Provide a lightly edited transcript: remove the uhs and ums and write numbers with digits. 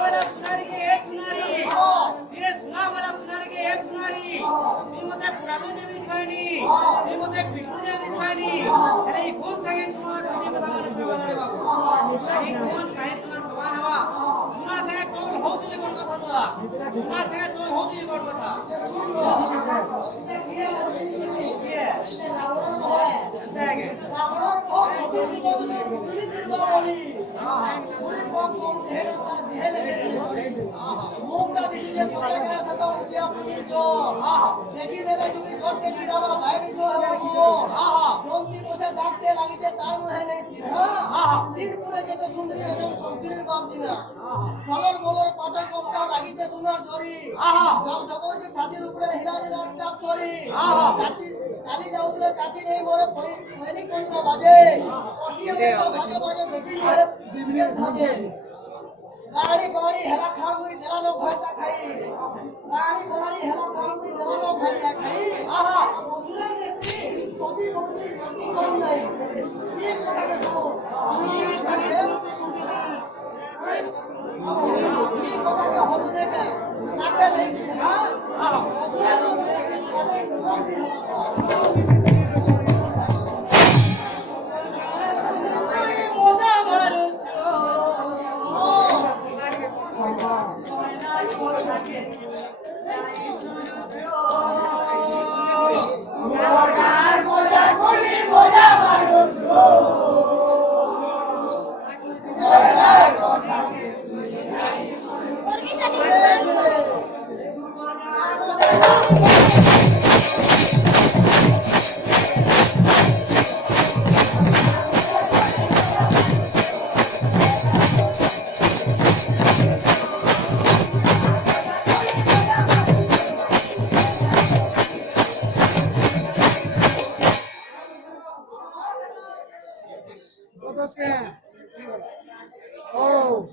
वाला सुनारी के एक सुनारी ये सुना वाला सुनारी के एक सुनारी निमते प्रादो देवी छाइनी निमते पिट्टू देवी छाइनी अरे ये कौन संगे सुना करने को दामन सुना रे बाबू ये कौन कहे सुना सवाल हवा सुना से तोल हो तुझे बड़ कथा था सुना से तोल हो तुझे बड़ कथा ये रावण को सभी जीवन में सुखी दिलवा बोली पूरे कौम को देह लगे मुंगा दिसिले छोटा करा सदा उपिया पुनीर जो देखी देला जुगी जोट के चिड़ावा भाई भी जो है वो जोंती बोझे डाकते लागिते तानु है नहीं तीन पूरे जेते सुंदरी एकदम संकीर्ण बाप दिना চলর বলর পাটল কপটা লাগিতে সোনার জরি যাও জগো যে ছাতির উপরে হীরা যে চাপ চরি চালি যাউতরে কাটি নেই মোরে পয়নি কোন বাজে অসিয়ে তো সাজে বাজে দেখি সরে বিবিকে থাকে রানী বাড়ি হেলা খাগুই দেলানো ভাষা খাই রানী বাড়ি হেলা খাগুই দেলানো ভাষা খাই সুরে দেখি সদি বৌদি বন্দি কম নাই কি কথা কেছো কি কথা কে কি কথা কে হল থেকে নাটে দেখি হ্যাঁ সুরে দেখি চলে Oh.